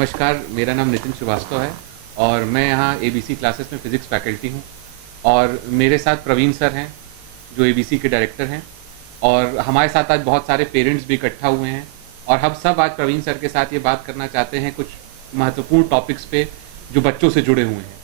नमस्कार, मेरा नाम नितिन श्रीवास्तव है और मैं यहाँ एबीसी क्लासेस में फ़िज़िक्स फैकल्टी हूँ और मेरे साथ प्रवीण सर हैं, जो एबीसी के डायरेक्टर हैं और हमारे साथ आज बहुत सारे पेरेंट्स भी इकट्ठा हुए हैं और हम सब आज प्रवीण सर के साथ ये बात करना चाहते हैं कुछ महत्वपूर्ण टॉपिक्स पे जो बच्चों से जुड़े हुए हैं।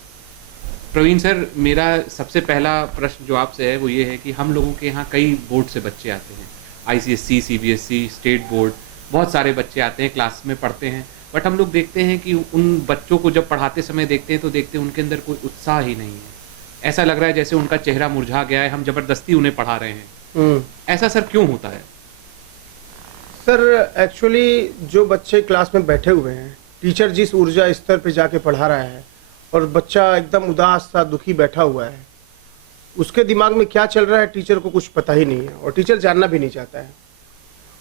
प्रवीण सर, मेरा सबसे पहला प्रश्न जो आपसे है वो ये है कि हम लोगों के यहाँ कई बोर्ड से बच्चे आते हैं, आईसीएसई, सीबीएसई, स्टेट बोर्ड, बहुत सारे बच्चे आते हैं, क्लास में पढ़ते हैं, बट हम लोग देखते हैं कि उन बच्चों को जब पढ़ाते समय देखते हैं तो देखते हैं उनके अंदर कोई उत्साह ही नहीं है। ऐसा लग रहा है जैसे उनका चेहरा मुरझा गया है, हम जबरदस्ती उन्हें पढ़ा रहे हैं। ऐसा सर क्यों होता है? सर एक्चुअली जो बच्चे क्लास में बैठे हुए हैं, टीचर जिस ऊर्जा स्तर पे जाके पढ़ा रहा है और बच्चा एकदम उदास सा दुखी बैठा हुआ है, उसके दिमाग में क्या चल रहा है टीचर को कुछ पता ही नहीं है और टीचर जानना भी नहीं चाहता है।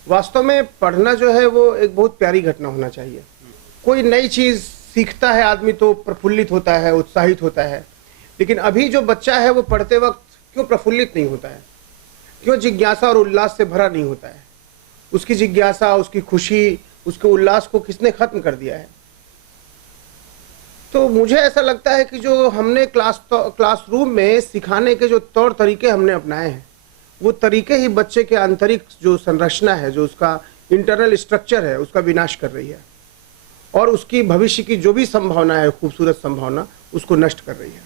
वास्तव में पढ़ना जो है वो एक बहुत प्यारी घटना होना चाहिए। कोई नई चीज़ सीखता है आदमी तो प्रफुल्लित होता है, उत्साहित होता है, लेकिन अभी जो बच्चा है वो पढ़ते वक्त क्यों प्रफुल्लित नहीं होता है, क्यों जिज्ञासा और उल्लास से भरा नहीं होता है? उसकी जिज्ञासा, उसकी खुशी, उसके उल्लास को किसने खत्म कर दिया है? तो मुझे ऐसा लगता है कि जो हमने क्लासरूम में सिखाने के जो तौर तरीके हमने अपनाए हैं, वो तरीके ही बच्चे के आंतरिक जो संरचना है, जो उसका इंटरनल स्ट्रक्चर है, उसका विनाश कर रही है और उसकी भविष्य की जो भी संभावना है, खूबसूरत संभावना, उसको नष्ट कर रही है।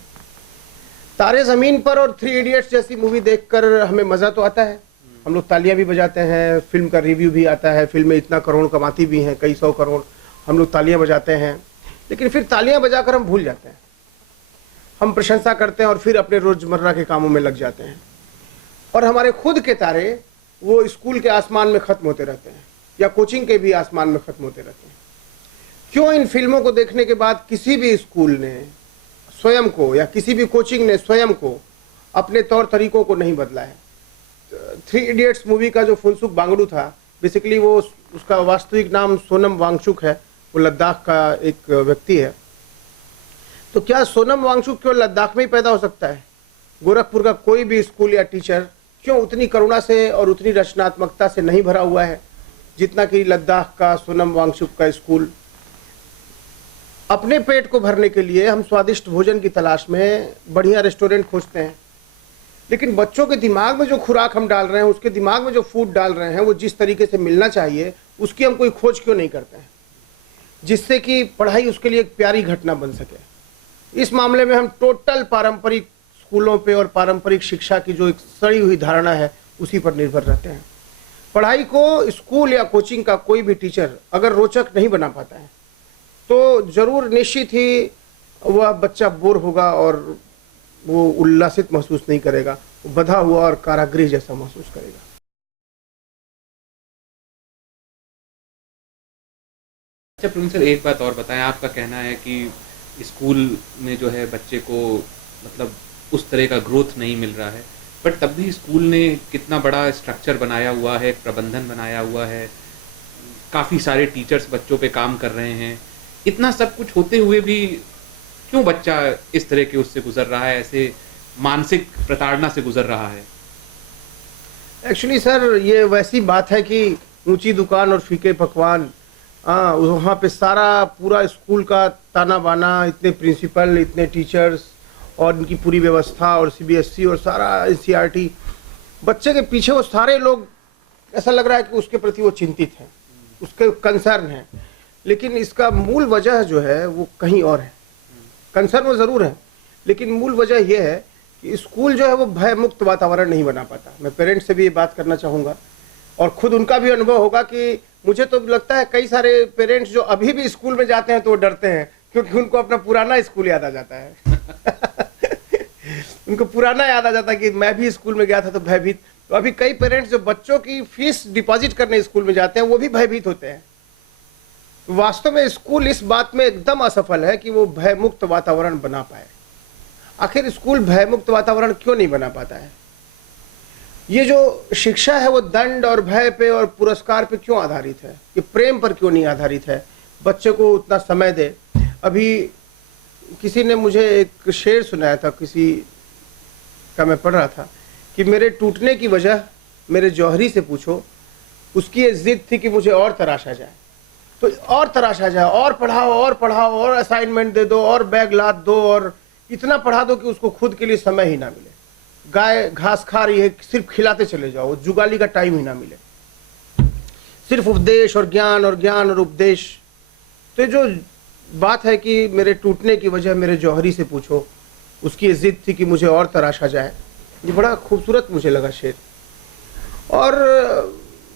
तारे ज़मीन पर और 3 इडियट्स जैसी मूवी देखकर हमें मज़ा तो आता है, हम लोग तालियां भी बजाते हैं, फिल्म का रिव्यू भी आता है, फिल्में इतना करोड़ कमाती भी हैं, कई 100 करोड़, हम लोग तालियां बजाते हैं, लेकिन फिर तालियां बजाकर हम भूल जाते हैं। हम प्रशंसा करते हैं और फिर अपने रोज़मर्रा के कामों में लग जाते हैं और हमारे खुद के तारे वो स्कूल के आसमान में ख़त्म होते रहते हैं या कोचिंग के भी आसमान में ख़त्म होते रहते हैं। क्यों इन फिल्मों को देखने के बाद किसी भी स्कूल ने स्वयं को या किसी भी कोचिंग ने स्वयं को अपने तौर तरीकों को नहीं बदला है? 3 इडियट्स मूवी का जो फुनसुक वांगडू था, बेसिकली वो उसका वास्तविक नाम सोनम वांगचुक है, वो लद्दाख का एक व्यक्ति है। तो क्या सोनम वांगचुक क्यों लद्दाख में ही पैदा हो सकता है? गोरखपुर का कोई भी स्कूल या टीचर क्यों उतनी करुणा से और उतनी रचनात्मकता से नहीं भरा हुआ है जितना कि लद्दाख का सोनम वांगचुक का स्कूल? अपने पेट को भरने के लिए हम स्वादिष्ट भोजन की तलाश में बढ़िया रेस्टोरेंट खोजते हैं, लेकिन बच्चों के दिमाग में जो खुराक हम डाल रहे हैं, उसके दिमाग में जो फूड डाल रहे हैं, वो जिस तरीके से मिलना चाहिए उसकी हम कोई खोज क्यों नहीं करते हैं, जिससे कि पढ़ाई उसके लिए एक प्यारी घटना बन सके। इस मामले में हम टोटल पारंपरिक स्कूलों पे और पारंपरिक शिक्षा की जो एक सड़ी हुई धारणा है उसी पर निर्भर रहते हैं। पढ़ाई को स्कूल या कोचिंग का कोई भी टीचर अगर रोचक नहीं बना पाता है तो जरूर निश्चित ही वह बच्चा बोर होगा और वो उल्लासित महसूस नहीं करेगा, वो बंधा हुआ और कारागृह जैसा महसूस करेगा। अच्छा प्रवीण सर, एक बात और बताएं, आपका कहना है कि स्कूल में जो है बच्चे को मतलब उस तरह का ग्रोथ नहीं मिल रहा है, बट तब भी स्कूल ने कितना बड़ा स्ट्रक्चर बनाया हुआ है, प्रबंधन बनाया हुआ है, काफ़ी सारे टीचर्स बच्चों पे काम कर रहे हैं, इतना सब कुछ होते हुए भी क्यों बच्चा इस तरह के उससे गुजर रहा है, ऐसे मानसिक प्रताड़ना से गुजर रहा है? एक्चुअली सर ये वैसी बात है कि ऊंची दुकान और फीके पकवान, वहाँ पे सारा पूरा स्कूल का ताना बाना, इतने प्रिंसिपल, इतने टीचर्स और इनकी पूरी व्यवस्था और सीबीएसई और सारा एनसीईआरटी, बच्चे के पीछे वो सारे लोग, ऐसा लग रहा है कि उसके प्रति वो चिंतित हैं, उसके कंसर्न है, लेकिन इसका मूल वजह जो है वो कहीं और है। कंसर्न वो ज़रूर है, लेकिन मूल वजह ये है कि स्कूल जो है वो भय मुक्त वातावरण नहीं बना पाता। मैं पेरेंट्स से भी ये बात करना चाहूँगा और खुद उनका भी अनुभव होगा कि मुझे तो लगता है कई सारे पेरेंट्स जो अभी भी स्कूल में जाते हैं तो वो डरते हैं क्योंकि उनको अपना पुराना स्कूल याद आ जाता है। उनको पुराना याद आ जाता है कि मैं भी स्कूल में गया था तो भयभीत। तो अभी कई पेरेंट्स जो बच्चों की फीस डिपॉजिट करने स्कूल में जाते हैं वो भी भयभीत होते हैं। वास्तव में स्कूल इस बात में एकदम असफल है कि वो भयमुक्त वातावरण बना पाए। आखिर स्कूल भयमुक्त वातावरण क्यों नहीं बना पाता है? ये जो शिक्षा है वो दंड और भय पे और पुरस्कार पे क्यों आधारित है? ये प्रेम पर क्यों नहीं आधारित है? बच्चे को उतना समय दे। अभी किसी ने मुझे एक शेर सुनाया था, किसी का मैं पढ़ रहा था कि मेरे टूटने की वजह मेरे जौहरी से पूछो, उसकी ये जिद थी कि मुझे और तराशा जाए। तो और तराशा जाए, और पढ़ाओ और असाइनमेंट दे दो और बैग लाद दो और इतना पढ़ा दो कि उसको खुद के लिए समय ही ना मिले। गाय घास खा रही है, सिर्फ खिलाते चले जाओ, जुगाली का टाइम ही ना मिले, सिर्फ उपदेश और ज्ञान और उपदेश। तो जो बात है कि मेरे टूटने की वजह मेरे जौहरी से पूछो, उसकी ये जिद थी कि मुझे और तराशा जाए। ये बड़ा खूबसूरत मुझे लगा शेर। और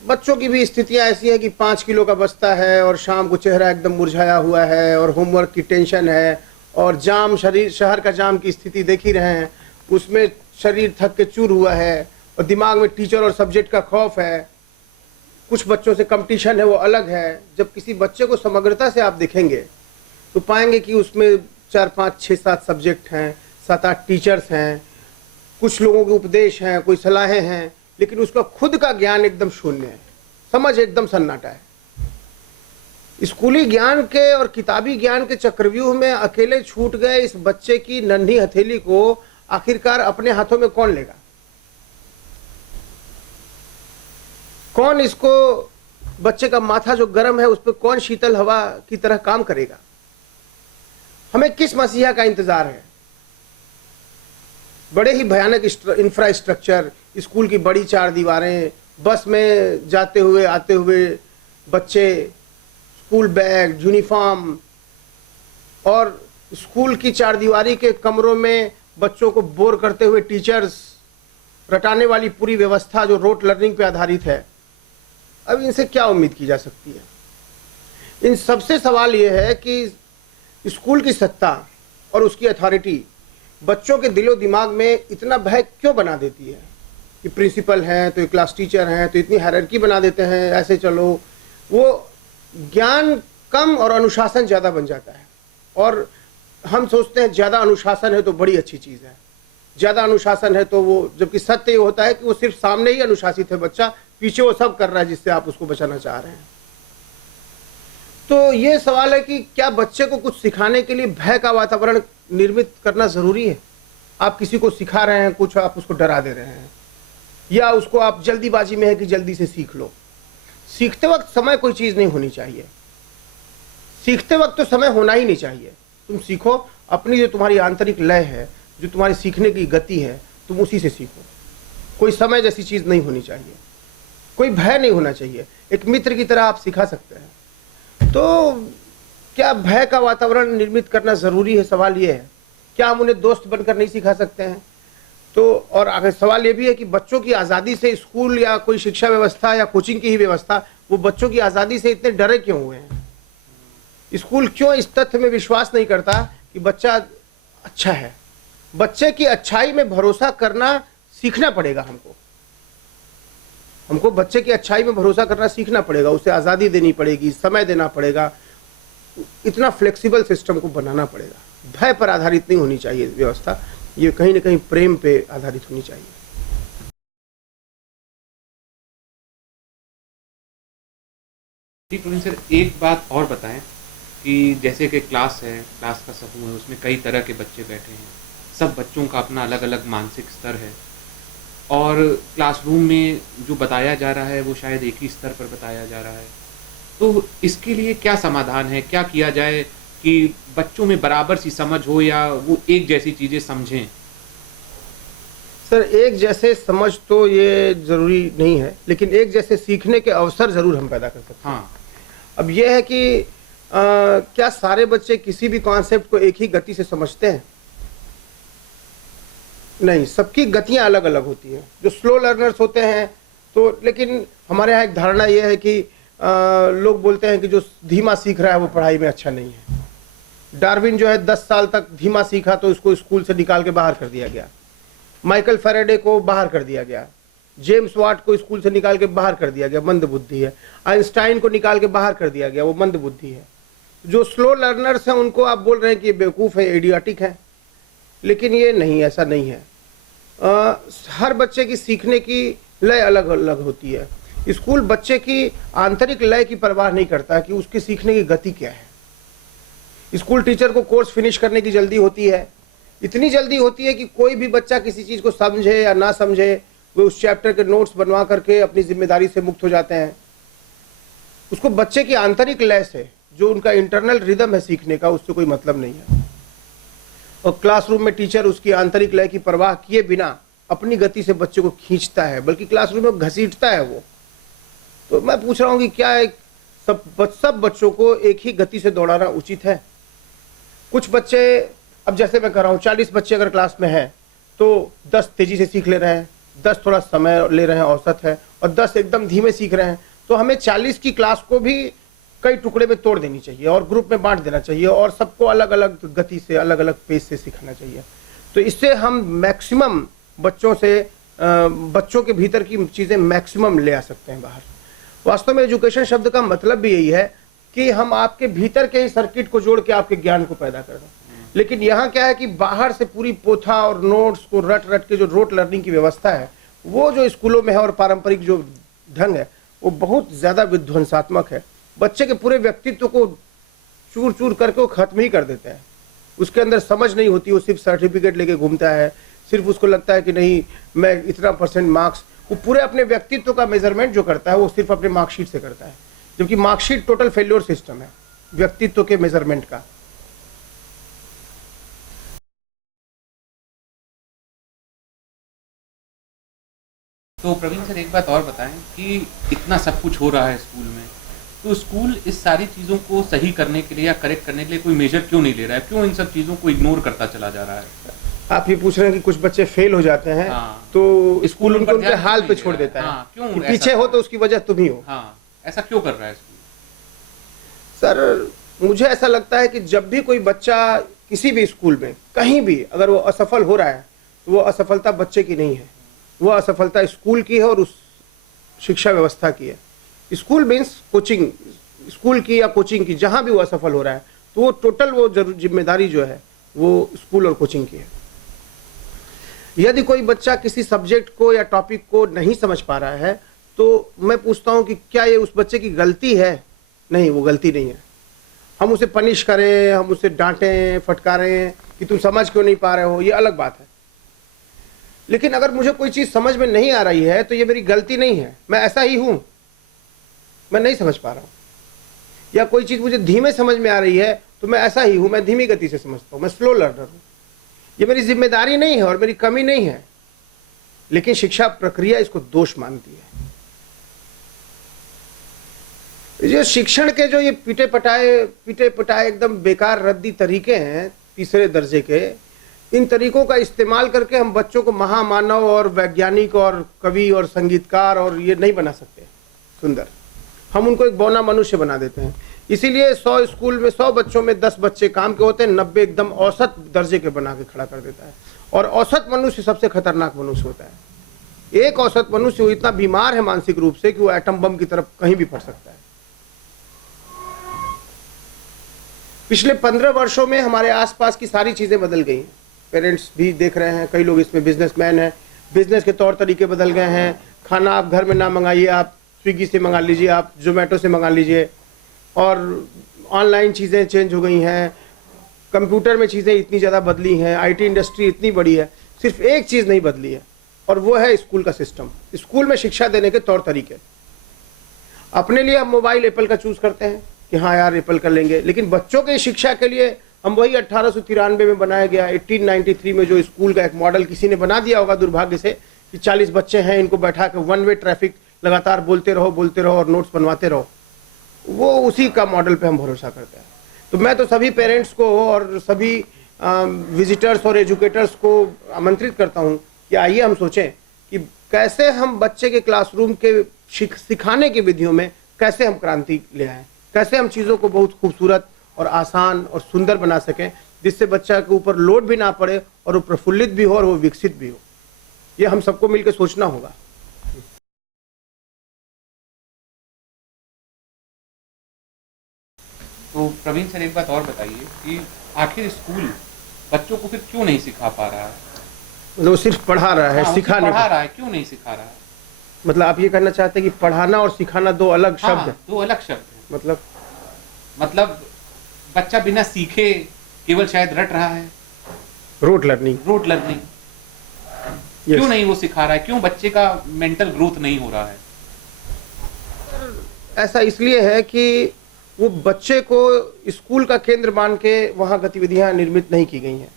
बच्चों की भी स्थितियां ऐसी हैं कि 5 किलो का बस्ता है और शाम को चेहरा एकदम मुरझाया हुआ है और होमवर्क की टेंशन है और जाम, शहर का जाम की स्थिति देख ही रहे हैं, उसमें शरीर थक के चूर हुआ है और दिमाग में टीचर और सब्जेक्ट का खौफ है। कुछ बच्चों से कंपटीशन है, वो अलग है। जब किसी बच्चे को समग्रता से आप देखेंगे तो पाएंगे कि उसमें 4, 5, 6, 7 सब्जेक्ट हैं, 7, 8 टीचर्स हैं, कुछ लोगों के उपदेश हैं, कोई सलाहें हैं, लेकिन उसका खुद का ज्ञान एकदम शून्य है, समझ एकदम सन्नाटा है। स्कूली ज्ञान के और किताबी ज्ञान के चक्रव्यूह में अकेले छूट गए इस बच्चे की नन्ही हथेली को आखिरकार अपने हाथों में कौन लेगा? कौन इसको, बच्चे का माथा जो गर्म है उस पर कौन शीतल हवा की तरह काम करेगा? हमें किस मसीहा का इंतजार है? बड़े ही भयानक इंफ्रास्ट्रक्चर, स्कूल की बड़ी 4 दीवारें, बस में जाते हुए आते हुए बच्चे, स्कूल बैग, यूनिफॉर्म, और स्कूल की 4 दीवारी के कमरों में बच्चों को बोर करते हुए टीचर्स, रटाने वाली पूरी व्यवस्था जो रोट लर्निंग पे आधारित है। अब इनसे क्या उम्मीद की जा सकती है? इन सबसे सवाल यह है कि स्कूल की सत्ता और उसकी अथॉरिटी बच्चों के दिलो दिमाग में इतना भय क्यों बना देती है कि प्रिंसिपल हैं तो क्लास टीचर हैं तो इतनी हायरार्की बना देते हैं, ऐसे चलो। वो ज्ञान कम और अनुशासन ज़्यादा बन जाता है, और हम सोचते हैं ज़्यादा अनुशासन है तो बड़ी अच्छी चीज़ है, ज़्यादा अनुशासन है तो वो, जबकि सत्य ये होता है कि वो सिर्फ सामने ही अनुशासित है बच्चा, पीछे वो सब कर रहा है जिससे आप उसको बचाना चाह रहे हैं। तो ये सवाल है कि क्या बच्चे को कुछ सिखाने के लिए भय का वातावरण निर्मित करना ज़रूरी है? आप किसी को सिखा रहे हैं कुछ, आप उसको डरा दे रहे हैं, या उसको आप जल्दीबाजी में है कि जल्दी से सीख लो। सीखते वक्त समय कोई चीज़ नहीं होनी चाहिए, सीखते वक्त तो समय होना ही नहीं चाहिए। तुम सीखो, अपनी जो तुम्हारी आंतरिक लय है, जो तुम्हारी सीखने की गति है, तुम उसी से सीखो। कोई समय जैसी चीज़ नहीं होनी चाहिए, कोई भय नहीं होना चाहिए। एक मित्र की तरह आप सिखा सकते हैं। तो क्या भय का वातावरण निर्मित करना ज़रूरी है? सवाल ये है। क्या हम उन्हें दोस्त बनकर नहीं सिखा सकते हैं? तो और आगे सवाल ये भी है कि बच्चों की आज़ादी से स्कूल या कोई शिक्षा व्यवस्था या कोचिंग की ही व्यवस्था, वो बच्चों की आज़ादी से इतने डरे क्यों हुए हैं? स्कूल क्यों इस तथ्य में विश्वास नहीं करता कि बच्चा अच्छा है? बच्चे की अच्छाई में भरोसा करना सीखना पड़ेगा हमको बच्चे की अच्छाई में भरोसा करना सीखना पड़ेगा, उसे आज़ादी देनी पड़ेगी, समय देना पड़ेगा, इतना फ्लेक्सिबल सिस्टम को बनाना पड़ेगा। भय पर आधारित नहीं होनी चाहिए व्यवस्था, ये कहीं ना कहीं प्रेम पे आधारित होनी चाहिए। जी प्रोफेसर, एक बात और बताएं कि जैसे कि क्लास है, क्लास का समूह है, उसमें कई तरह के बच्चे बैठे हैं, सब बच्चों का अपना अलग अलग मानसिक स्तर है, और क्लासरूम में जो बताया जा रहा है वो शायद एक ही स्तर पर बताया जा रहा है। तो इसके लिए क्या समाधान है? क्या किया जाए कि बच्चों में बराबर सी समझ हो या वो एक जैसी चीज़ें समझें? सर, एक जैसे समझ तो ये ज़रूरी नहीं है, लेकिन एक जैसे सीखने के अवसर ज़रूर हम पैदा कर सकते हैं। हाँ। अब ये है कि क्या सारे बच्चे किसी भी कॉन्सेप्ट को एक ही गति से समझते हैं? नहीं, सबकी गतियां अलग अलग होती हैं। जो स्लो लर्नर्स होते हैं तो, लेकिन हमारे यहाँ एक धारणा यह है कि लोग बोलते हैं कि जो धीमा सीख रहा है वो पढ़ाई में अच्छा नहीं है। डार्विन जो है 10 साल तक धीमा सीखा तो उसको स्कूल से निकाल के बाहर कर दिया गया। माइकल फैराडे को बाहर कर दिया गया। जेम्स वाट को स्कूल से निकाल के बाहर कर दिया गया, मंद बुद्धि है। आइंस्टाइन को निकाल के बाहर कर दिया गया, वो मंद बुद्धि है। जो स्लो लर्नर्स हैं उनको आप बोल रहे हैं कि ये बेवकूफ़ है, इडियोटिक है, लेकिन ये नहीं, ऐसा नहीं है। हर बच्चे की सीखने की लय अलग अलग होती है। स्कूल बच्चे की आंतरिक लय की परवाह नहीं करता कि उसके सीखने की गति क्या है। स्कूल टीचर को कोर्स फिनिश करने की जल्दी होती है, इतनी जल्दी होती है कि कोई भी बच्चा किसी चीज़ को समझे या ना समझे, वो उस चैप्टर के नोट्स बनवा करके अपनी जिम्मेदारी से मुक्त हो जाते हैं। उसको बच्चे की आंतरिक लय से, जो उनका इंटरनल रिदम है सीखने का, उससे कोई मतलब नहीं है। और क्लासरूम में टीचर उसकी आंतरिक लय की परवाह किए बिना अपनी गति से बच्चे को खींचता है, बल्कि क्लासरूम में घसीटता है वो। तो मैं पूछ रहा हूँ कि क्या सब बच्चों को एक ही गति से दौड़ाना उचित है? कुछ बच्चे, अब जैसे मैं कर रहा हूँ, 40 बच्चे अगर क्लास में हैं तो 10 तेजी से सीख ले रहे हैं, 10 थोड़ा समय ले रहे हैं, औसत है, और 10 एकदम धीमे सीख रहे हैं। तो हमें 40 की क्लास को भी कई टुकड़े में तोड़ देनी चाहिए और ग्रुप में बांट देना चाहिए और सबको अलग अलग गति से, अलग अलग पेस से सिखाना चाहिए। तो इससे हम मैक्सिमम बच्चों के भीतर की चीज़ें मैक्सिमम ले आ सकते हैं बाहर। वास्तव में एजुकेशन शब्द का मतलब भी यही है कि हम आपके भीतर के ही सर्किट को जोड़ के आपके ज्ञान को पैदा कर दें। लेकिन यहाँ क्या है कि बाहर से पूरी पोथा और नोट्स को रट रट के जो रोट लर्निंग की व्यवस्था है, वो जो स्कूलों में है और पारंपरिक जो ढंग है, वो बहुत ज़्यादा विध्वंसात्मक है। बच्चे के पूरे व्यक्तित्व को चूर चूर करके वो खत्म ही कर देते हैं। उसके अंदर समझ नहीं होती, वो सिर्फ सर्टिफिकेट लेके घूमता है, सिर्फ उसको लगता है कि नहीं मैं इतना % मार्क्स। वो पूरे अपने व्यक्तित्व का मेजरमेंट जो करता है वो सिर्फ अपने मार्कशीट से करता है, जबकि मार्कशीट टोटल फेल्योर सिस्टम है व्यक्तित्व के मेजरमेंट का। तो प्रवीण सर, एक बात और बताएं कि इतना सब कुछ हो रहा है स्कूल में, तो स्कूल इस सारी चीज़ों को सही करने के लिए या करेक्ट करने के लिए कोई मेजर क्यों नहीं ले रहा है? क्यों इन सब चीज़ों को इग्नोर करता चला जा रहा है? आप ये पूछ रहे हैं कि कुछ बच्चे फेल हो जाते हैं, हाँ, तो स्कूल उनको उनके ध्यान हाल क्यों पे नहीं छोड़ दे रहा देता है? हाँ, क्यों कि ऐसा पीछे हो तो उसकी वजह तुम ही हो। हाँ, ऐसा क्यों कर रहा है स्कूल? सर, मुझे ऐसा लगता है कि जब भी कोई बच्चा किसी भी स्कूल में कहीं भी अगर वो असफल हो रहा है, तो वो असफलता बच्चे की नहीं है, वो असफलता स्कूल की है और उस शिक्षा व्यवस्था की है। स्कूल मीन्स कोचिंग, स्कूल की या कोचिंग की, जहाँ भी वो असफल हो रहा है तो वो टोटल वो जिम्मेदारी जो है वो स्कूल और कोचिंग की है। यदि कोई बच्चा किसी सब्जेक्ट को या टॉपिक को नहीं समझ पा रहा है, तो मैं पूछता हूँ कि क्या ये उस बच्चे की गलती है? नहीं, वो गलती नहीं है। हम उसे पनिश करें, हम उसे डांटें, फटकारें कि तुम समझ क्यों नहीं पा रहे हो, ये अलग बात है। लेकिन अगर मुझे कोई चीज़ समझ में नहीं आ रही है तो ये मेरी गलती नहीं है, मैं ऐसा ही हूँ, मैं नहीं समझ पा रहा हूँ। या कोई चीज़ मुझे धीमे समझ में आ रही है तो मैं ऐसा ही हूँ, मैं धीमी गति से समझता हूँ, मैं स्लो लर्नर हूँ। ये मेरी जिम्मेदारी नहीं है और मेरी कमी नहीं है, लेकिन शिक्षा प्रक्रिया इसको दोष मानती है। ये शिक्षण के जो ये पीटे पटाए एकदम बेकार रद्दी तरीके हैं तीसरे दर्जे के, इन तरीकों का इस्तेमाल करके हम बच्चों को महामानव और वैज्ञानिक और कवि और संगीतकार और ये नहीं बना सकते सुंदर। हम उनको एक बौना मनुष्य बना देते हैं। इसीलिए 100 स्कूल में 100 बच्चों में 10 बच्चे काम के होते हैं, 90 एकदम औसत दर्जे के बना के खड़ा कर देता है। और औसत मनुष्य सबसे खतरनाक मनुष्य होता है। एक औसत मनुष्य इतना बीमार है मानसिक रूप से कि वो एटम बम की तरफ कहीं भी फट सकता है। पिछले 15 वर्षों में हमारे आसपास की सारी चीजें बदल गई हैं। पेरेंट्स भी देख रहे हैं, कई लोग इसमें बिजनेसमैन हैं, बिजनेस के तौर तरीके बदल गए हैं। खाना आप घर में ना मंगाइए, आप स्विगी से मंगा लीजिए, आप जोमेटो से मंगा लीजिए, और ऑनलाइन चीज़ें चेंज हो गई हैं। कंप्यूटर में चीज़ें इतनी ज़्यादा बदली हैं, आईटी इंडस्ट्री इतनी बड़ी है। सिर्फ एक चीज़ नहीं बदली है और वो है स्कूल का सिस्टम, स्कूल में शिक्षा देने के तौर तरीके। अपने लिए हम मोबाइल एप्पल का चूज़ करते हैं कि हाँ यार एप्पल कर लेंगे, लेकिन बच्चों की शिक्षा के लिए हम वही 1893 में बनाया गया 1893 में जो स्कूल का एक मॉडल किसी ने बना दिया होगा दुर्भाग्य से कि 40 बच्चे हैं, इनको बैठा के 1 वे ट्रैफिक लगातार बोलते रहो और नोट्स बनवाते रहो, वो उसी का मॉडल पे हम भरोसा करते हैं। तो मैं तो सभी पेरेंट्स को और सभी विजिटर्स और एजुकेटर्स को आमंत्रित करता हूँ कि आइए हम सोचें कि कैसे हम बच्चे के क्लासरूम के सिखाने की विधियों में कैसे हम क्रांति ले आएँ, कैसे हम चीज़ों को बहुत खूबसूरत और आसान और सुंदर बना सकें, जिससे बच्चा के ऊपर लोड भी ना पड़े और वो प्रफुल्लित भी हो और वो विकसित भी हो। ये हम सबको मिलकर सोचना होगा। तो प्रवीण सर, एक बात और बताइए कि आखिर स्कूल बच्चों को फिर क्यों नहीं सिखा पा रहा है? मतलब सिर्फ पढ़ा रहा है, सिखा नहीं पढ़ा रहा है, क्यों नहीं सिखा रहा है? मतलब आप ये कहना चाहते हैं कि पढ़ाना और सिखाना दो अलग शब्द हैं? दो अलग शब्द हैं। मतलब बच्चा बिना सीखे केवल शायद रट रहा है, रोट लर्निंग। क्यों नहीं वो सिखा रहा है? क्यों बच्चे का मेंटल ग्रोथ नहीं हो रहा है? ऐसा इसलिए है कि वो बच्चे को स्कूल का केंद्र मान के वहाँ गतिविधियाँ निर्मित नहीं की गई हैं।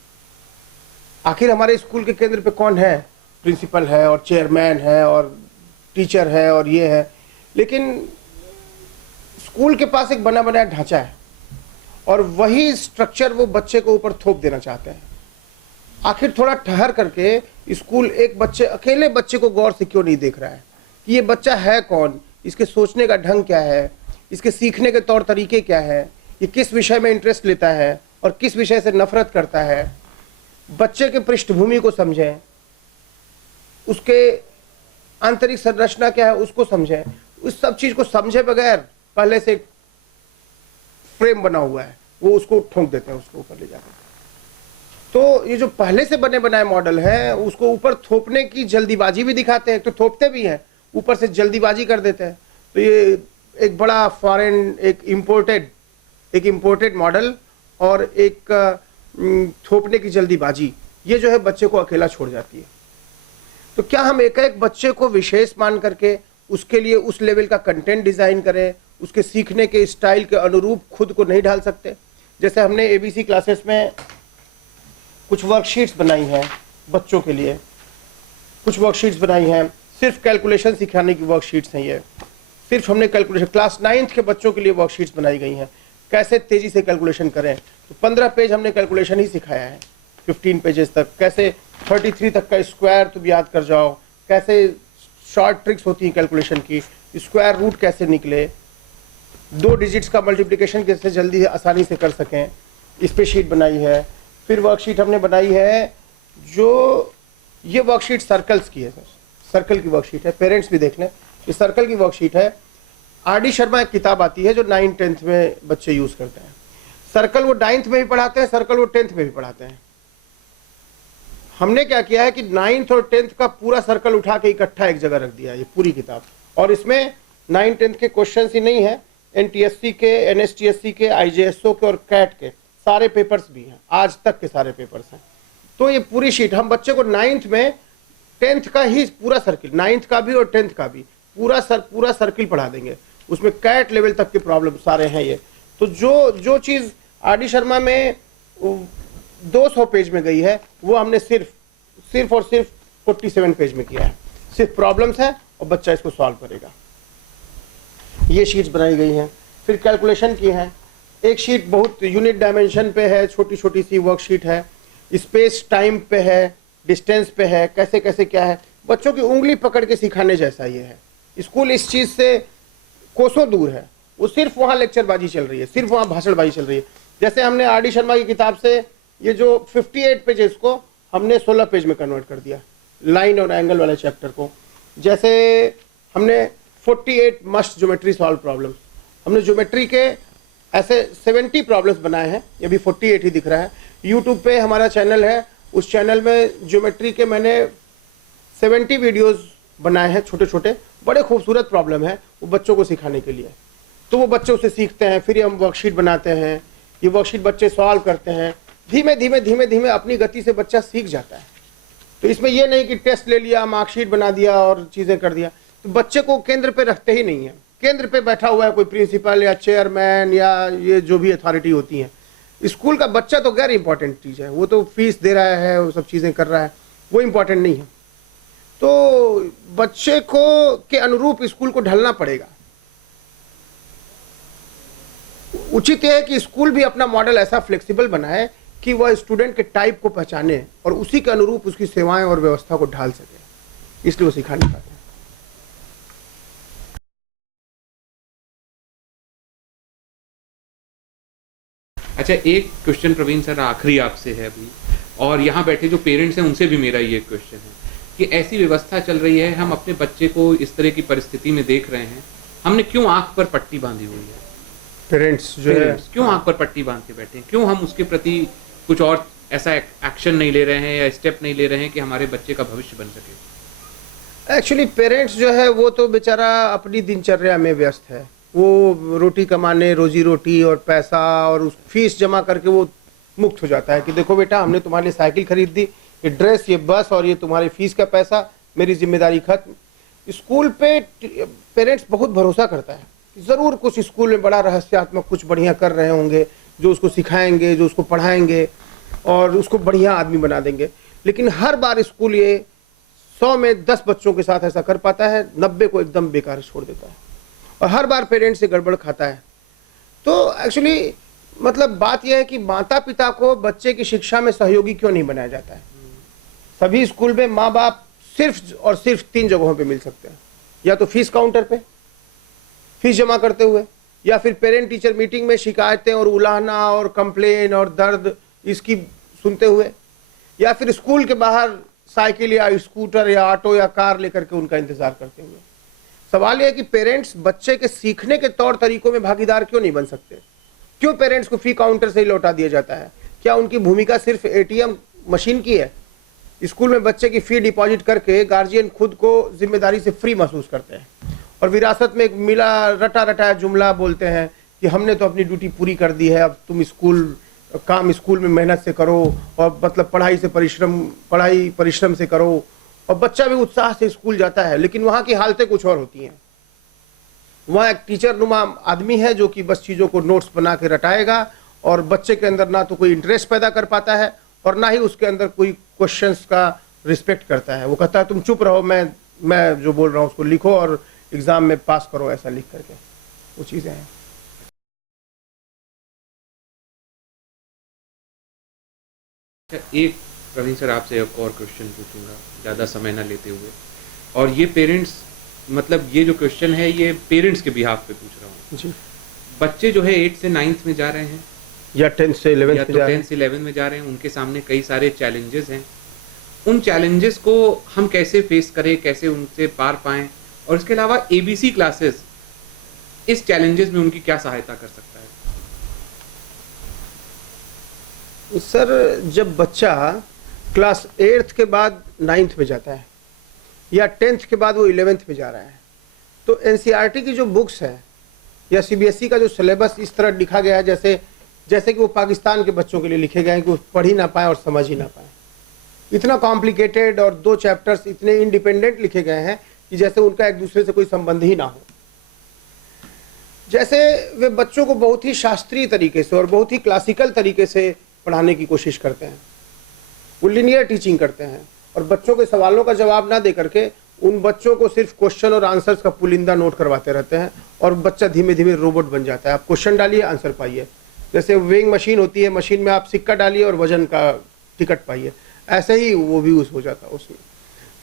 आखिर हमारे स्कूल के केंद्र पे कौन है? प्रिंसिपल है और चेयरमैन है और टीचर है और ये है, लेकिन स्कूल के पास एक बना बनाया ढांचा है और वही स्ट्रक्चर वो बच्चे को ऊपर थोप देना चाहते हैं। आखिर थोड़ा ठहर करके स्कूल एक अकेले बच्चे को गौर से क्यों नहीं देख रहा है कि ये बच्चा है कौन, इसके सोचने का ढंग क्या है, इसके सीखने के तौर तरीके क्या है, ये किस विषय में इंटरेस्ट लेता है और किस विषय से नफरत करता है। बच्चे के पृष्ठभूमि को समझें, उसके आंतरिक संरचना क्या है उसको समझें। उस सब चीज को समझे बगैर पहले से फ्रेम बना हुआ है वो उसको ठोंक देते हैं, उसको ऊपर ले जाकर। तो ये जो पहले से बने बनाए मॉडल है उसको ऊपर थोपने की जल्दीबाजी भी दिखाते हैं, तो थोपते भी हैं, ऊपर से जल्दीबाजी कर देते हैं। तो ये एक बड़ा फॉरेन एक इम्पोर्टेड मॉडल और एक थोपने की जल्दीबाजी, ये जो है बच्चे को अकेला छोड़ जाती है। तो क्या हम एक एक बच्चे को विशेष मान करके उसके लिए उस लेवल का कंटेंट डिजाइन करें, उसके सीखने के स्टाइल के अनुरूप खुद को नहीं ढाल सकते? जैसे हमने एबीसी क्लासेस में कुछ वर्कशीट्स बनाई हैं बच्चों के लिए, कुछ वर्कशीट्स बनाई हैं, सिर्फ कैलकुलेशन सिखाने की वर्कशीट्स हैं। ये सिर्फ हमने कैलकुलेशन क्लास 9th के बच्चों के लिए वर्कशीट्स बनाई गई हैं, कैसे तेजी से कैलकुलेशन करें। तो 15 पेज हमने कैलकुलेशन ही सिखाया है, 15 पेजेस तक। कैसे 33 तक का स्क्वायर तुम याद कर जाओ, कैसे शॉर्ट ट्रिक्स होती हैं कैलकुलेशन की, स्क्वायर रूट कैसे निकले, 2 डिजिट्स का मल्टीप्लिकेशन कैसे जल्दी आसानी से कर सकें, इस पे शीट बनाई है। फिर वर्कशीट हमने बनाई है जो ये वर्कशीट सर्कल्स की है, सर्कल की वर्कशीट है, पेरेंट्स भी देख लें। ये सर्कल की वर्कशीट है। आर.डी. शर्मा एक किताब आती है जो 9th 10th में बच्चे यूज करते हैं। सर्कल वो 9th में भी पढ़ाते हैं, सर्कल वो 10th में भी पढ़ाते हैं। हमने क्या किया है कि 9th और 10th का पूरा सर्कल उठा के इकट्ठा एक जगह रख दिया है, ये पूरी किताब। और इसमें 9th 10th के क्वेश्चन ही नहीं है, NTSC के, NSTSC के, IJSO के और कैट के सारे पेपर्स भी हैं, आज तक के सारे पेपर्स हैं। तो ये पूरी शीट हम बच्चे को 9th में 10th का ही पूरा सर्किल, 9th का भी और 10th का भी पूरा सर्किल पढ़ा देंगे। उसमें कैट लेवल तक के प्रॉब्लम सारे हैं ये। तो जो चीज़ आर.डी. शर्मा में 200 पेज में गई है वो हमने सिर्फ और सिर्फ 47 पेज में किया है। सिर्फ प्रॉब्लम्स है और बच्चा इसको सॉल्व करेगा। ये शीट्स बनाई गई हैं। फिर कैलकुलेशन की हैं। एक शीट बहुत यूनिट डायमेंशन पे है, छोटी छोटी सी वर्कशीट है, स्पेस टाइम पे है, डिस्टेंस पे है, कैसे कैसे क्या है। बच्चों की उंगली पकड़ के सिखाने जैसा ये है। स्कूल इस चीज़ से कोसों दूर है, वो सिर्फ वहाँ लेक्चरबाजी चल रही है, सिर्फ वहाँ भाषणबाजी चल रही है। जैसे हमने आर.डी. शर्मा की किताब से ये जो 58 पेजेस को हमने 16 पेज में कन्वर्ट कर दिया, लाइन और एंगल वाले चैप्टर को। जैसे हमने 48 मस्ट ज्योमेट्री सॉल्व प्रॉब्लम, हमने ज्योमेट्री के ऐसे 70 प्रॉब्लम्स बनाए हैं, ये भी 48 ही दिख रहा है। यूट्यूब पे हमारा चैनल है, उस चैनल में ज्योमेट्री के मैंने 70 वीडियोस बनाए हैं, छोटे छोटे बड़े खूबसूरत प्रॉब्लम है वो बच्चों को सिखाने के लिए। तो वो बच्चे उसे सीखते हैं। फिर हम वर्कशीट बनाते हैं, ये वर्कशीट बच्चे सॉल्व करते हैं। धीमे धीमे अपनी गति से बच्चा सीख जाता है। तो इसमें यह नहीं कि टेस्ट ले लिया, मार्कशीट बना दिया और चीज़ें कर दिया। तो बच्चे को केंद्र पे रखते ही नहीं है। केंद्र पे बैठा हुआ है कोई प्रिंसिपल या चेयरमैन या ये जो भी अथॉरिटी होती है। स्कूल का बच्चा तो गैर इंपॉर्टेंट चीज़ है, वो तो फीस दे रहा है, वो सब चीज़ें कर रहा है, वो इंपॉर्टेंट नहीं है। तो बच्चे को के अनुरूप स्कूल को ढलना पड़ेगा। उचित है कि स्कूल भी अपना मॉडल ऐसा फ्लेक्सिबल बनाए कि वह स्टूडेंट के टाइप को पहचाने और उसी के अनुरूप उसकी सेवाएं और व्यवस्था को ढाल सके, इसलिए वो सिखा नहीं पाते। अच्छा, एक क्वेश्चन प्रवीण सर आखिरी आपसे है अभी, और यहाँ बैठे जो पेरेंट्स हैं उनसे भी मेरा ये क्वेश्चन है कि ऐसी व्यवस्था चल रही है, हम अपने बच्चे को इस तरह की परिस्थिति में देख रहे हैं, हमने क्यों आंख पर पट्टी बांधी हुई है? पेरेंट्स जो है क्यों आंख पर पट्टी बांध के बैठे हैं? क्यों हम उसके प्रति कुछ और ऐसा एक्शन नहीं ले रहे हैं या स्टेप नहीं ले रहे हैं कि हमारे बच्चे का भविष्य बन सके? एक्चुअली पेरेंट्स जो है वो तो बेचारा अपनी दिनचर्या में व्यस्त है। वो रोटी कमाने, रोजी रोटी और पैसा और उस फीस जमा करके वो मुक्त हो जाता है कि देखो बेटा, हमने तुम्हारे लिए साइकिल खरीद दी, ये ड्रेस, ये बस और ये तुम्हारी फीस का पैसा, मेरी जिम्मेदारी खत्म। स्कूल पे पेरेंट्स बहुत भरोसा करता है ज़रूर कुछ स्कूल में बड़ा रहस्यात्मक कुछ बढ़िया कर रहे होंगे, जो उसको सिखाएंगे, जो उसको पढ़ाएंगे और उसको बढ़िया आदमी बना देंगे। लेकिन हर बार स्कूल ये 100 में 10 बच्चों के साथ ऐसा कर पाता है, 90 को एकदम बेकार छोड़ देता है और हर बार पेरेंट्स से गड़बड़ खाता है। तो एक्चुअली मतलब बात यह है कि माता पिता को बच्चे की शिक्षा में सहयोगी क्यों नहीं बनाया जाता है। सभी स्कूल में माँ बाप सिर्फ और सिर्फ 3 जगहों पे मिल सकते हैं, या तो फीस काउंटर पे फीस जमा करते हुए, या फिर पेरेंट टीचर मीटिंग में शिकायतें और उलाहना और कंप्लेन और दर्द इसकी सुनते हुए, या फिर स्कूल के बाहर साइकिल या स्कूटर या ऑटो या कार लेकर के उनका इंतजार करते हुए। सवाल यह है कि पेरेंट्स बच्चे के सीखने के तौर तरीकों में भागीदार क्यों नहीं बन सकते? क्यों पेरेंट्स को फी काउंटर से ही लौटा दिया जाता है? क्या उनकी भूमिका सिर्फ एटीएम मशीन की है? स्कूल में बच्चे की फी डिपॉजिट करके गार्जियन खुद को जिम्मेदारी से फ्री महसूस करते हैं और विरासत में एक मिला रटा रटाया जुमला बोलते हैं कि हमने तो अपनी ड्यूटी पूरी कर दी है, अब तुम स्कूल में मेहनत से करो और मतलब पढ़ाई परिश्रम से करो, और बच्चा भी उत्साह से स्कूल जाता है। लेकिन वहाँ की हालतें कुछ और होती हैं। वहाँ एक टीचर नुमा आदमी है जो कि बस चीज़ों को नोट्स बना के रटाएगा और बच्चे के अंदर ना तो कोई इंटरेस्ट पैदा कर पाता है और ना ही उसके अंदर कोई क्वेश्चंस का रिस्पेक्ट करता है। वो कहता है तुम चुप रहो, मैं जो बोल रहा हूँ उसको लिखो और एग्जाम में पास करो, ऐसा लिख करके। वो चीज़ें हैं। एक प्रवीण सर आपसे एक और क्वेश्चन पूछूंगा ज़्यादा समय ना लेते हुए, और ये पेरेंट्स मतलब ये जो क्वेश्चन है ये पेरेंट्स के बिहाफ पे पूछ रहा हूँ जी। बच्चे जो है 8 से 9th में जा रहे हैं या 10th से 11th या तो 10th से 11th में जा रहे हैं, उनके सामने कई सारे चैलेंजेस हैं। उन चैलेंजेस को हम कैसे फेस करें, कैसे उनसे पार पाएं, और इसके अलावा ABC क्लासेस इस चैलेंजेस में उनकी क्या सहायता कर सकता है? सर, जब बच्चा क्लास 8th के बाद 9th में जाता है या 10th के बाद वो 11th में जा रहा है, तो NCERT की जो बुक्स है या CBSE का जो सिलेबस इस तरह लिखा गया है जैसे कि वो पाकिस्तान के बच्चों के लिए लिखे गए हैं कि वो पढ़ ही ना पाए और समझ ही ना पाए। इतना कॉम्प्लिकेटेड और 2 चैप्टर्स इतने इंडिपेंडेंट लिखे गए हैं कि जैसे उनका एक दूसरे से कोई संबंध ही ना हो। जैसे वे बच्चों को बहुत ही शास्त्रीय तरीके से और बहुत ही क्लासिकल तरीके से पढ़ाने की कोशिश करते हैं। वो लिनियर टीचिंग करते हैं और बच्चों के सवालों का जवाब ना दे करके उन बच्चों को सिर्फ क्वेश्चन और आंसर्स का पुलिंदा नोट करवाते रहते हैं और बच्चा धीमे धीमे रोबोट बन जाता है। आप क्वेश्चन डालिए, आंसर पाइए। जैसे वेइंग मशीन होती है, मशीन में आप सिक्का डालिए और वजन का टिकट पाइए, ऐसे ही वो भी हो जाता है उसमें।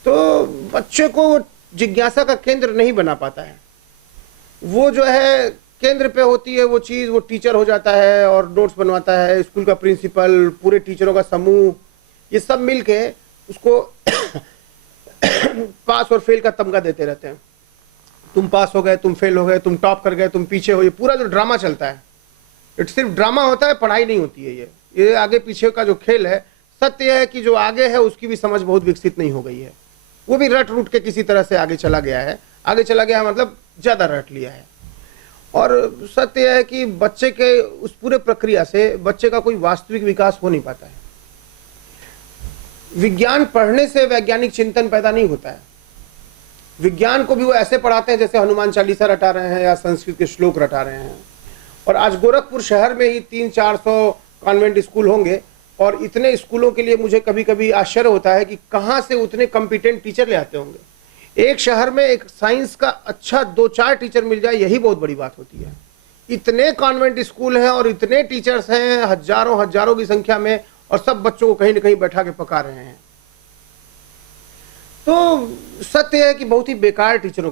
तो बच्चे को जिज्ञासा का केंद्र नहीं बना पाता है। वो जो है केंद्र पे होती है वो चीज़, वो टीचर हो जाता है और नोट्स बनवाता है, स्कूल का प्रिंसिपल, पूरे टीचरों का समूह, ये सब मिल के उसको पास और फेल का तमगा देते रहते हैं। तुम पास हो गए, तुम फेल हो गए, तुम टॉप कर गए, तुम पीछे हो। ये पूरा जो ड्रामा चलता है, ये सिर्फ ड्रामा होता है, पढ़ाई नहीं होती है। ये आगे पीछे का जो खेल है, सत्य है कि जो आगे है उसकी भी समझ बहुत विकसित नहीं हो गई है। वो भी रट रूट के किसी तरह से आगे चला गया है। आगे चला गया मतलब ज़्यादा रट लिया है। और सत्य है कि बच्चे के उस पूरे प्रक्रिया से बच्चे का कोई वास्तविक विकास हो नहीं पाता है। विज्ञान पढ़ने से वैज्ञानिक चिंतन पैदा नहीं होता है। विज्ञान को भी वो ऐसे पढ़ाते हैं जैसे हनुमान चालीसा रटा रहे हैं या संस्कृत के श्लोक रटा रहे हैं। और आज गोरखपुर शहर में ही 300-400 कॉन्वेंट स्कूल होंगे और इतने स्कूलों के लिए मुझे कभी कभी आश्चर्य होता है कि कहाँ से उतने कॉम्पिटेंट टीचर ले आते होंगे। एक शहर में एक साइंस का अच्छा 2-4 टीचर मिल जाए, यही बहुत बड़ी बात होती है। इतने कॉन्वेंट स्कूल हैं और इतने टीचर्स हैं हजारों की संख्या में, और सब बच्चों को कहीं ना कहीं बैठा के पका रहे हैं। तो सत्य है कि बहुत ही बेकार टीचरों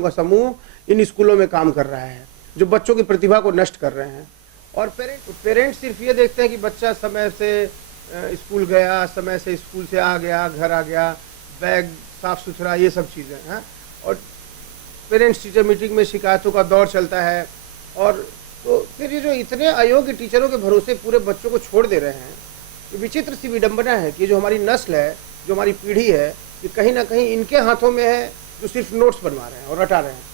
का समूह इन स्कूलों में काम कर रहा है, जो बच्चों की प्रतिभा को नष्ट कर रहे हैं। और पेरेंट्स सिर्फ ये देखते हैं कि बच्चा समय से स्कूल गया, समय से स्कूल से आ गया, घर आ गया, बैग साफ सुथरा, ये सब चीज़ें हैं। और पेरेंट्स टीचर मीटिंग में शिकायतों का दौर चलता है। और तो फिर ये जो इतने अयोग्य टीचरों के भरोसे पूरे बच्चों को छोड़ दे रहे हैं, ये विचित्र सी विडंबना है कि जो हमारी नस्ल है, जो हमारी पीढ़ी है, ये कहीं ना कहीं इनके हाथों में है, जो सिर्फ नोट्स बनवा रहे हैं और रटा रहे हैं,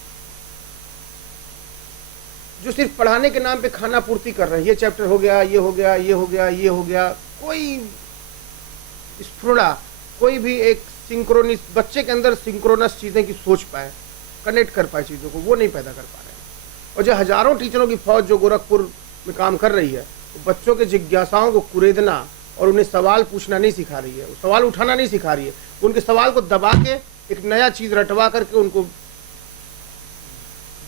जो सिर्फ पढ़ाने के नाम पे खाना पूर्ति कर रहे हैं। ये चैप्टर हो गया, ये हो गया, ये हो गया, ये हो गया। कोई स्फुरना, कोई भी एक सिंक्रोनिस बच्चे के अंदर सिंक्रोनस चीज़ें की सोच पाए, कनेक्ट कर पाए चीज़ों को, वो नहीं पैदा कर पा रहे हैं। और जो हज़ारों टीचरों की फौज जो गोरखपुर में काम कर रही है, वो बच्चों के जिज्ञासाओं को कुरेदना और उन्हें सवाल पूछना नहीं सिखा रही है, सवाल उठाना नहीं सिखा रही है, उनके सवाल को दबा के एक नया चीज़ रटवा करके उनको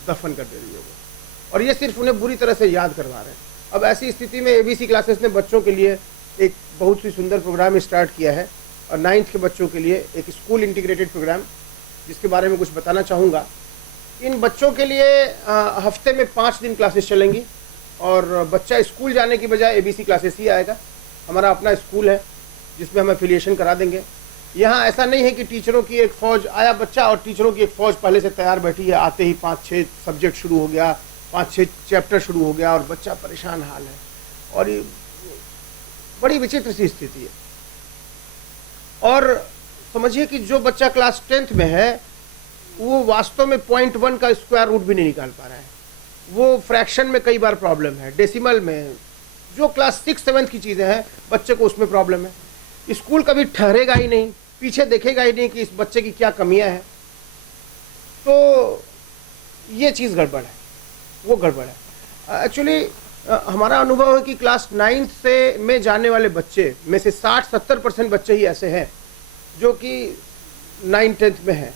दफन कर दे रही है वो, और ये सिर्फ उन्हें बुरी तरह से याद करवा रहे हैं। अब ऐसी स्थिति में एबीसी क्लासेस ने बच्चों के लिए एक बहुत ही सुंदर प्रोग्राम स्टार्ट किया है, और 9th के बच्चों के लिए एक स्कूल इंटीग्रेटेड प्रोग्राम, जिसके बारे में कुछ बताना चाहूँगा। इन बच्चों के लिए हफ्ते में 5 दिन क्लासेस चलेंगी, और बच्चा स्कूल जाने की बजाय एबीसी क्लासेस ही आएगा। हमारा अपना स्कूल है जिसमें हम एफिलिएशन करा देंगे। यहाँ ऐसा नहीं है कि टीचरों की एक फ़ौज आया बच्चा और टीचरों की एक फ़ौज पहले से तैयार बैठी है, आते ही 5-6 सब्जेक्ट शुरू हो गया, 5-6 चैप्टर शुरू हो गया और बच्चा परेशान हाल है, और ये बड़ी विचित्र सी स्थिति है। और समझिए कि जो बच्चा क्लास 10th में है वो वास्तव में 0.1 का स्क्वायर रूट भी नहीं निकाल पा रहा है, वो फ्रैक्शन में कई बार प्रॉब्लम है, डेसिमल में, जो क्लास 6-7 की चीज़ें हैं बच्चे को उसमें प्रॉब्लम है। स्कूल कभी ठहरेगा ही नहीं, पीछे देखेगा ही नहीं कि इस बच्चे की क्या कमियां हैं, तो ये चीज़ गड़बड़ है, वो गड़बड़ है। एक्चुअली हमारा अनुभव है कि क्लास 9th से में जाने वाले बच्चे में से 60-70% बच्चे ही ऐसे हैं जो कि 9th-10th में हैं,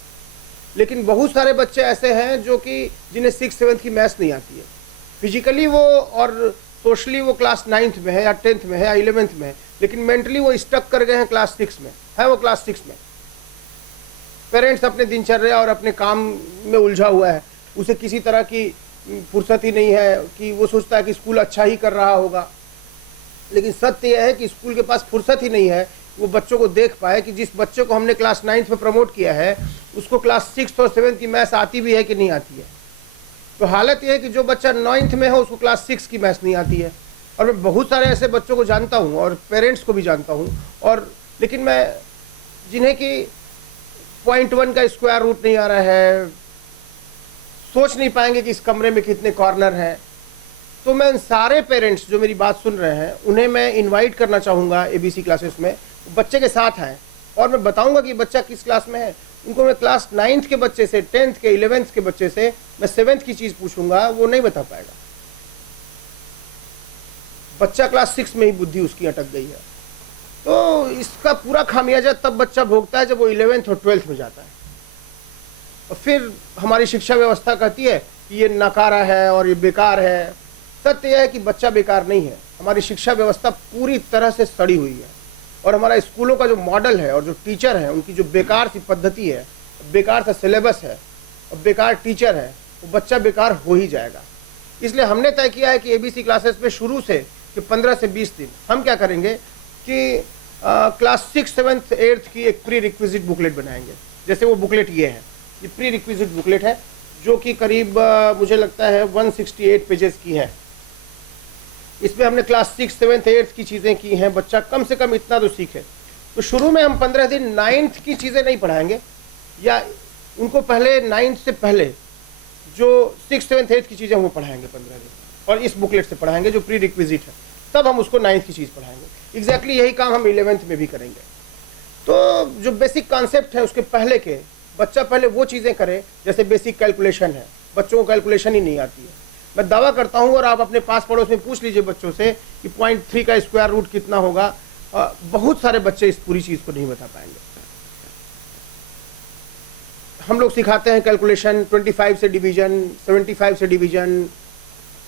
लेकिन बहुत सारे बच्चे ऐसे हैं जो कि जिन्हें 6-7 की मैथ्स नहीं आती है। फिजिकली वो और सोशली वो क्लास 9th में है या 10th में है या 11th में है, लेकिन मेंटली वो स्टक कर गए हैं क्लास 6 में, है वो क्लास 6 में। पेरेंट्स अपने दिनचर्या और अपने काम में उलझा हुआ है, उसे किसी तरह की फुर्सत ही नहीं है कि वो सोचता है कि स्कूल अच्छा ही कर रहा होगा, लेकिन सत्य यह है कि स्कूल के पास फुर्सत ही नहीं है वो बच्चों को देख पाए कि जिस बच्चे को हमने क्लास 9th में प्रमोट किया है उसको क्लास 6 और 7 की मैथ्स आती भी है कि नहीं आती है। तो हालत यह है कि जो बच्चा 9th में हो उसको क्लास 6 की मैथ्स नहीं आती है, और मैं बहुत सारे ऐसे बच्चों को जानता हूँ और पेरेंट्स को भी जानता हूँ, और लेकिन मैं जिन्हें कि 0.1 का स्क्वायर रूट नहीं आ रहा है, सोच नहीं पाएंगे कि इस कमरे में कितने कॉर्नर हैं, तो मैं इन सारे पेरेंट्स जो मेरी बात सुन रहे हैं उन्हें मैं इनवाइट करना चाहूँगा एबीसी क्लासेस में, बच्चे के साथ आएँ और मैं बताऊँगा कि बच्चा किस क्लास में है। उनको मैं क्लास 9th के बच्चे से, 10th के, 11th के बच्चे से मैं 7th की चीज़ पूछूंगा, वो नहीं बता पाएगा। बच्चा क्लास 6 में ही बुद्धि उसकी अटक गई है, तो इसका पूरा खामियाजा तब बच्चा भोगता है जब वो 11th और 12th में जाता है, और फिर हमारी शिक्षा व्यवस्था कहती है कि ये नकारा है और ये बेकार है। सत्य यह है कि बच्चा बेकार नहीं है, हमारी शिक्षा व्यवस्था पूरी तरह से सड़ी हुई है, और हमारा स्कूलों का जो मॉडल है और जो टीचर है उनकी जो बेकार सी पद्धति है, बेकार सा सिलेबस है और बेकार टीचर है, वो बच्चा बेकार हो ही जाएगा। इसलिए हमने तय किया है कि एबीसी क्लासेस में शुरू से कि 15 से 20 दिन हम क्या करेंगे कि क्लास 6, 7, 8 की एक प्री रिक्विजिट बुकलेट बनाएंगे। जैसे वो बुकलेट ये है, ये प्री रिक्विजिट बुकलेट है जो कि करीब मुझे लगता है 168 पेजेस की है। इसमें हमने क्लास 6, 7, 8 की चीज़ें की हैं, बच्चा कम से कम इतना तो सीखे। तो शुरू में हम 15 दिन 9th की चीज़ें नहीं पढ़ाएंगे, या उनको पहले 9th से पहले जो 6, 7, 8 की चीज़ें वो पढ़ाएंगे 15 दिन, और इस बुकलेट से पढ़ाएंगे जो प्री रिक्विजिट है, तब हम उसको 9th की चीज़ पढ़ाएंगे। एग्जैक्टली यही काम हम 11th में भी करेंगे। तो जो बेसिक कॉन्सेप्ट है उसके पहले के बच्चा पहले वो चीज़ें करे, जैसे बेसिक कैलकुलेशन है, बच्चों को कैलकुलेशन ही नहीं आती है। मैं दावा करता हूँ, और आप अपने पास पड़ोस में पूछ लीजिए बच्चों से कि 0.3 का स्क्वायर रूट कितना होगा, बहुत सारे बच्चे इस पूरी चीज़ को नहीं बता पाएंगे। हम लोग सिखाते हैं कैलकुलेशन, 25 से डिवीजन, 75 से डिवीजन,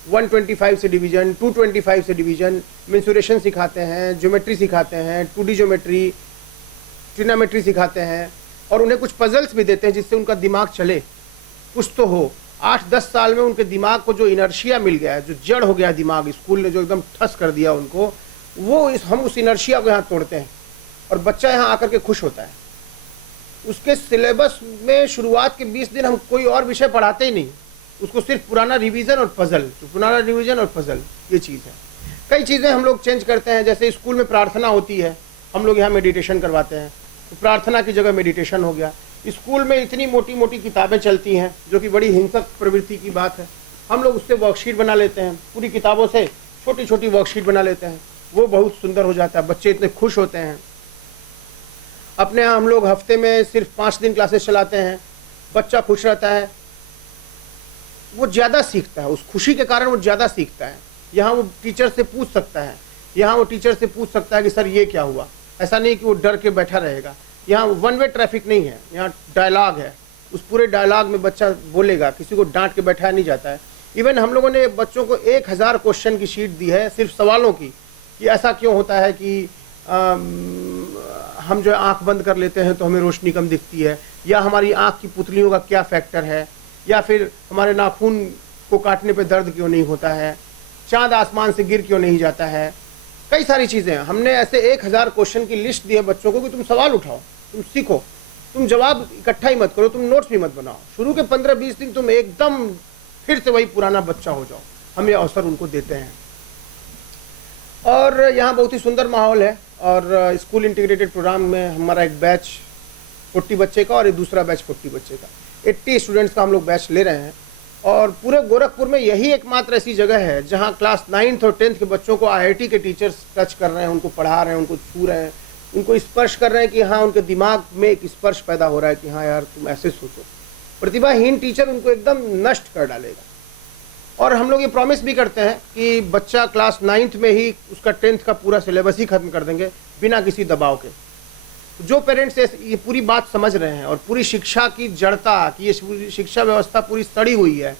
125 से डिवीजन, 225 से डिवीजन, मेंसुरेशन सिखाते हैं, ज्योमेट्री सिखाते हैं, 2D ज्योमेट्री, ट्रिग्नोमेट्री सिखाते हैं, और उन्हें कुछ पजल्स भी देते हैं जिससे उनका दिमाग चले, कुछ तो हो। 8-10 साल में उनके दिमाग को जो इनर्शिया मिल गया है, जो जड़ हो गया दिमाग, स्कूल ने जो एकदम ठस कर दिया उनको, वो हम उस इनर्शिया को यहाँ तोड़ते हैं और बच्चा यहाँ आकर के खुश होता है। उसके सिलेबस में शुरुआत के 20 दिन हम कोई और विषय पढ़ाते ही नहीं, उसको सिर्फ पुराना रिवीजन और पजल, तो पुराना रिवीजन और पजल ये चीज़ है। कई चीज़ें हम लोग चेंज करते हैं, जैसे स्कूल में प्रार्थना होती है, हम लोग यहाँ मेडिटेशन करवाते हैं, तो प्रार्थना की जगह मेडिटेशन हो गया। स्कूल में इतनी मोटी मोटी किताबें चलती हैं जो कि बड़ी हिंसक प्रवृत्ति की बात है, हम लोग उससे वर्कशीट बना लेते हैं, पूरी किताबों से छोटी छोटी वर्कशीट बना लेते हैं, वो बहुत सुंदर हो जाता है, बच्चे इतने खुश होते हैं। अपने यहाँ हम लोग हफ्ते में सिर्फ 5 दिन क्लासेस चलाते हैं, बच्चा खुश रहता है, वो ज़्यादा सीखता है, उस खुशी के कारण वो ज़्यादा सीखता है। यहाँ वो टीचर से पूछ सकता है, यहाँ वो टीचर से पूछ सकता है कि सर ये क्या हुआ। ऐसा नहीं कि वो डर के बैठा रहेगा। यहाँ वन वे ट्रैफिक नहीं है, यहाँ डायलॉग है। उस पूरे डायलॉग में बच्चा बोलेगा, किसी को डांट के बैठाया नहीं जाता है। इवन हम लोगों ने बच्चों को 1000 क्वेश्चन की शीट दी है सिर्फ सवालों की, कि ऐसा क्यों होता है कि हम जो आंख बंद कर लेते हैं तो हमें रोशनी कम दिखती है, या हमारी आंख की पुतलियों का क्या फैक्टर है, या फिर हमारे नाखून को काटने पे दर्द क्यों नहीं होता है, चांद आसमान से गिर क्यों नहीं जाता है। कई सारी चीज़ें हमने ऐसे 1000 क्वेश्चन की लिस्ट दी है बच्चों को कि तुम सवाल उठाओ, तुम सीखो, तुम जवाब इकट्ठा ही मत करो, तुम नोट्स भी मत बनाओ। शुरू के 15-20 दिन तुम एकदम फिर से वही पुराना बच्चा हो जाओ। हम ये अवसर उनको देते हैं। और यहाँ बहुत ही सुंदर माहौल है। और स्कूल इंटीग्रेटेड प्रोग्राम में हमारा एक बैच 40 बच्चे का और एक दूसरा बैच 40 बच्चे का, 80 स्टूडेंट्स का हम लोग बैच ले रहे हैं। और पूरे गोरखपुर में यही एकमात्र ऐसी जगह है जहाँ क्लास 9th और 10th के बच्चों को IIT के टीचर्स टच कर रहे हैं, उनको पढ़ा रहे हैं, उनको छू रहे हैं, उनको स्पर्श कर रहे हैं कि हाँ, उनके दिमाग में एक स्पर्श पैदा हो रहा है कि हाँ यार तुम ऐसे सोचो। प्रतिभाहीन टीचर उनको एकदम नष्ट कर डालेगा। और हम लोग ये प्रॉमिस भी करते हैं कि बच्चा क्लास 9th में ही उसका 10th का पूरा सिलेबस ही खत्म कर देंगे बिना किसी दबाव के। जो पेरेंट्स ये पूरी बात समझ रहे हैं और पूरी शिक्षा की जड़ता कि ये पूरी शिक्षा व्यवस्था पूरी सड़ी हुई है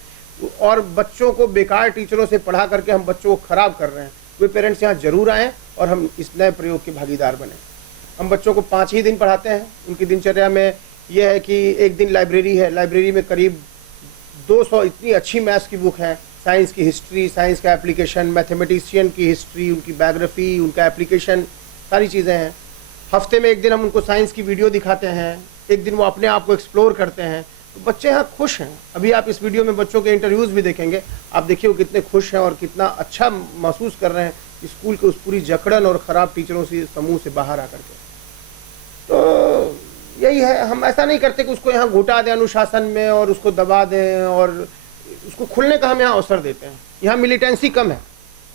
और बच्चों को बेकार टीचरों से पढ़ा करके हम बच्चों को खराब कर रहे हैं, वे पेरेंट्स यहाँ जरूर आएँ और हम इस नए प्रयोग के भागीदार बने। हम बच्चों को 5 ही दिन पढ़ाते हैं। उनकी दिनचर्या में यह है कि एक दिन लाइब्रेरी है, लाइब्रेरी में करीब 200 इतनी अच्छी मैथ्स की बुक है, साइंस की हिस्ट्री, साइंस का एप्लीकेशन, मैथमेटिशियन की हिस्ट्री, उनकी बायोग्राफी, उनका एप्लीकेशन, सारी चीज़ें हैं। हफ्ते में एक दिन हम उनको साइंस की वीडियो दिखाते हैं, एक दिन वो अपने आप को एक्सप्लोर करते हैं। तो बच्चे यहाँ खुश हैं। अभी आप इस वीडियो में बच्चों के इंटरव्यूज़ भी देखेंगे, आप देखिए वो कितने खुश हैं और कितना अच्छा महसूस कर रहे हैं स्कूल के उस पूरी जकड़न और ख़राब टीचरों से समूह से बाहर आकर के। तो यही है, हम ऐसा नहीं करते कि उसको यहाँ घुटा दें अनुशासन में और उसको दबा दें, और उसको खुलने का हम यहाँ अवसर देते हैं। यहाँ मिलिटेंसी कम है,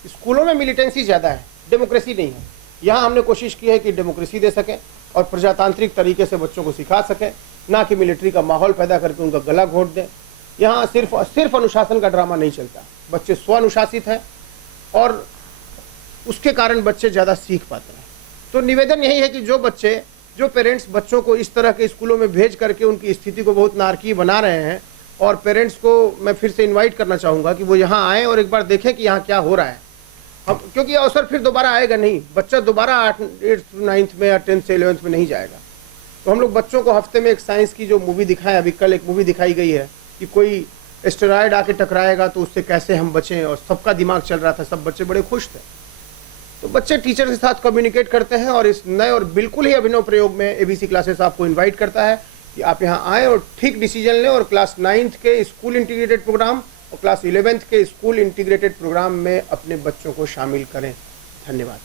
स्कूलों में मिलिटेंसी ज़्यादा है, डेमोक्रेसी नहीं है। यहाँ हमने कोशिश की है कि डेमोक्रेसी दे सकें और प्रजातांत्रिक तरीके से बच्चों को सिखा सकें, ना कि मिलिट्री का माहौल पैदा करके उनका गला घोंट दें। यहाँ सिर्फ अनुशासन का ड्रामा नहीं चलता, बच्चे स्व अनुशासित हैं और उसके कारण बच्चे ज़्यादा सीख पाते हैं। तो निवेदन यही है कि जो पेरेंट्स बच्चों को इस तरह के स्कूलों में भेज करके उनकी स्थिति को बहुत नारकीय बना रहे हैं, और पेरेंट्स को मैं फिर से इनवाइट करना चाहूँगा कि वो यहाँ आएँ और एक बार देखें कि यहाँ क्या हो रहा है। हम क्योंकि ये अवसर फिर दोबारा आएगा नहीं, बच्चा दोबारा 8th 9th में या 10th से 11th में नहीं जाएगा। तो हम लोग बच्चों को हफ्ते में एक साइंस की जो मूवी दिखाएं, अभी कल एक मूवी दिखाई गई है कि कोई एस्टेरॉयड आके टकराएगा तो उससे कैसे हम बचें, और सबका दिमाग चल रहा था, सब बच्चे बड़े खुश थे। तो बच्चे टीचर के साथ कम्युनिकेट करते हैं और इस नए और बिल्कुल ही अभिनव प्रयोग में ABC क्लासेस आपको इन्वाइट करता है कि आप यहाँ आएँ और ठीक डिसीजन लें और क्लास 9th के स्कूल इंटीग्रेटेड प्रोग्राम और क्लास 11th के स्कूल इंटीग्रेटेड प्रोग्राम में अपने बच्चों को शामिल करें। धन्यवाद।